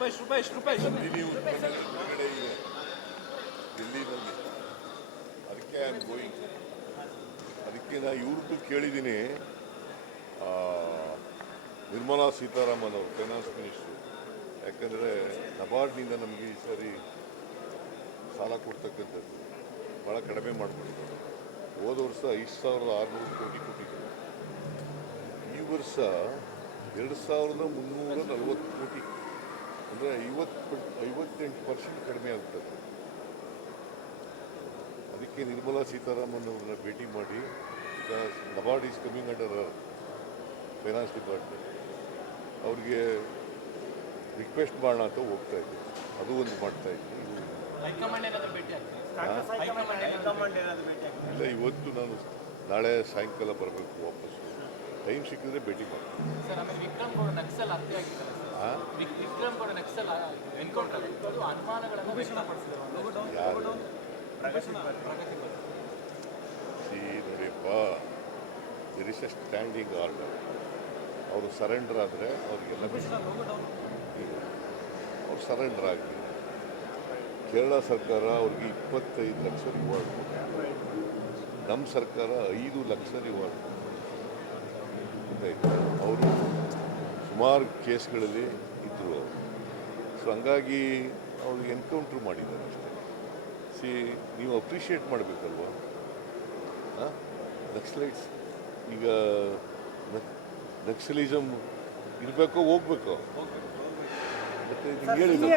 Continue ಹೊರಗಡೆ ಇದೆ ಡೆಲ್ಲಿನಲ್ಲಿ. ಅದಕ್ಕೆ ಐ ಆಮ್ ಗೋಯಿಂಗ್. ಅದಕ್ಕೆ ನಾ ಇವ್ರದ್ದು ಕೇಳಿದ್ದೀನಿ, ನಿರ್ಮಲಾ ಸೀತಾರಾಮನ್ ಅವರು ಫೈನಾನ್ಸ್ ಮಿನಿಸ್ಟ್ರು. ಯಾಕಂದರೆ ನಬಾರ್ಡ್ನಿಂದ ನಮಗೆ ಈ ಸಾರಿ ಸಾಲ ಕೊಡ್ತಕ್ಕಂಥದ್ದು ಭಾಳ ಕಡಿಮೆ ಮಾಡಿಬಿಟ್ಟಿದ್ದಾರೆ. ಹೋದ ವರ್ಷ 5,600 ಕೋಟಿ ಕೊಟ್ಟಿದ್ದರು. ಈ ವರ್ಷ 2,340 ಕೋಟಿ, ಅಂದರೆ 58% ಕಡಿಮೆ ಆಗ್ತದೆ. ಅದಕ್ಕೆ ನಿರ್ಮಲಾ ಸೀತಾರಾಮನ್ ಅವ್ರನ್ನ ಭೇಟಿ ಮಾಡಿ, ಈಗ NABARD is coming under finance department, ಅವ್ರಿಗೆ ರಿಕ್ವೆಸ್ಟ್ ಮಾಡೋಣ ಅಂತ ಹೋಗ್ತಾ ಇದ್ದೀವಿ. ಅದು ಒಂದು ಮಾಡ್ತಾ ಇದ್ದೀವಿ. ಇಲ್ಲ, ಇವತ್ತು ನಾನು ನಾಳೆ ಸಾಯಂಕಾಲ ಬರಬೇಕು ವಾಪಸ್ಸು. ಟೈಮ್ ಸಿಕ್ಕಿದ್ರೆ ಭೇಟಿ ಮಾಡ್ತೀನಿ. ಯಾರು ನೋಡಿಯಪ್ಪ, there is a standing order. ಅವರು ಸರೆಂಡರ್ ಆದರೆ ಅವ್ರಿಗೆಲ್ಲ ಅವ್ರು ಸರೆಂಡರ್ ಆಗಲಿ. ಕೇರಳ ಸರ್ಕಾರ ಅವ್ರಿಗೆ 25 ಲಕ್ಷ ರಿವಾರ್ಡ್ ಕೊಟ್ಟಿದೆ. ನಮ್ಮ ಸರ್ಕಾರ 5 ಲಕ್ಷ ರಿವಾರ್ಡ್ ಕೊಟ್ಟಿದೆ. ಅವರು ಸುಮಾರು ಕೇಸ್ಗಳಲ್ಲಿ ಇದ್ದರು. ಸೊ ಹಂಗಾಗಿ ಅವ್ರಿಗೆ ಎನ್ಕೌಂಟ್ರ್ ಮಾಡಿದ್ದಾರೆ ಅಷ್ಟೇ. ನೀವು ಅಪ್ರಿಷಿಯೇಟ್ ಮಾಡಬೇಕಲ್ವ. ನಕ್ಸಲೈಟ್ಸ್ ಈಗ ನಕ್ಸಲಿಸಮ್ ಇರಬೇಕೋ ಹೋಗ್ಬೇಕೋ? ಮತ್ತೆ ಹೇಳಿದ್ರು